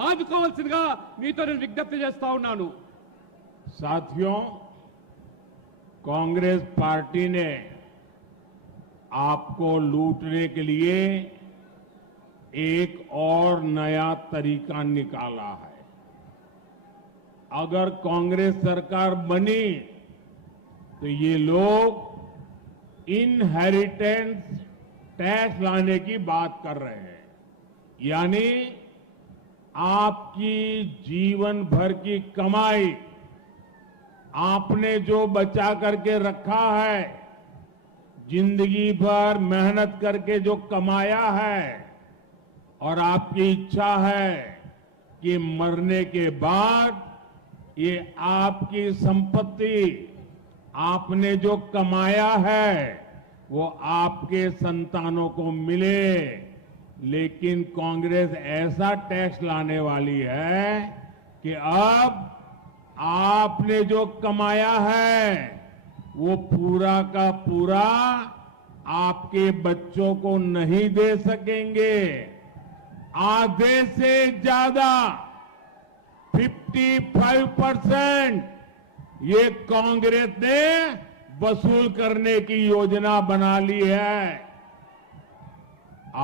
ఆదుకోవాల్సిందిగా మీతో నేను విజ్ఞప్తి చేస్తా ఉన్నాను। साथियों, कांग्रेस पार्टी ने आपको लूटने के लिए एक और नया तरीका निकाला है। अगर कांग्रेस सरकार बनी तो ये लोग इनहेरिटेंस टैक्स लाने की बात कर रहे हैं, यानी आपकी जीवन भर की कमाई, आपने जो बचा करके रखा है, जिंदगी भर मेहनत करके जो कमाया है, और आपकी इच्छा है कि मरने के बाद ये आपकी संपत्ति, आपने जो कमाया है वो आपके संतानों को मिले। लेकिन कांग्रेस ऐसा टैक्स लाने वाली है कि अब आपने जो कमाया है वो पूरा का पूरा आपके बच्चों को नहीं दे सकेंगे। आधे से ज्यादा 55% ये कांग्रेस ने वसूल करने की योजना बना ली है।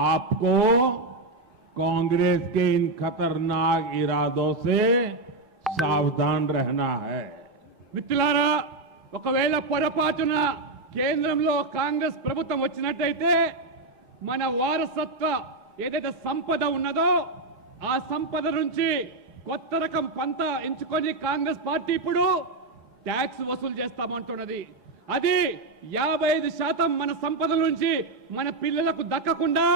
आपको कांग्रेस के इन खतरनाक इरादों से सावधान रहना है। మిత్రులారా, ఒకవేళ పొరపాటున కేంద్రంలో కాంగ్రెస్ ప్రభుత్వం వచ్చినట్టయితే మన వారసత్వ ఏదైతే సంపద ఉన్నదో ఆ సంపద నుంచి కొత్త రకం పంత ఎంచుకొని కాంగ్రెస్ పార్టీ ఇప్పుడు ట్యాక్స్ వసూలు చేస్తామంటున్నది। అది 55% మన సంపద నుంచి మన పిల్లలకు దక్కకుండా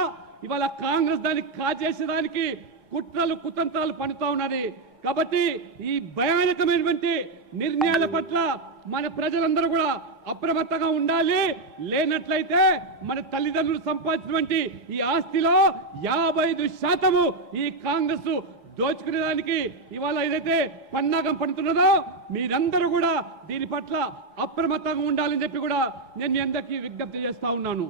ఇవాళ కాంగ్రెస్ దాన్ని కాజేసేదానికి కుట్రలు కుతంత్రాలు పన్నుతా ఉన్నది। కాబట్టి ఈ భయానకమైనటువంటి నిర్ణయాల పట్ల మన ప్రజలందరూ కూడా అప్రమత్తంగా ఉండాలి। లేనట్లయితే మన తల్లిదండ్రులు సంపాదించినటువంటి ఈ ఆస్తిలో 55% ఈ కాంగ్రెస్ దోచుకునేదానికి ఇవాళ ఏదైతే పన్నాగం పడుతున్నదో మీరందరూ కూడా దీని పట్ల అప్రమత్తంగా ఉండాలని చెప్పి కూడా నేను మీ అందరికీ విజ్ఞప్తి చేస్తా ఉన్నాను।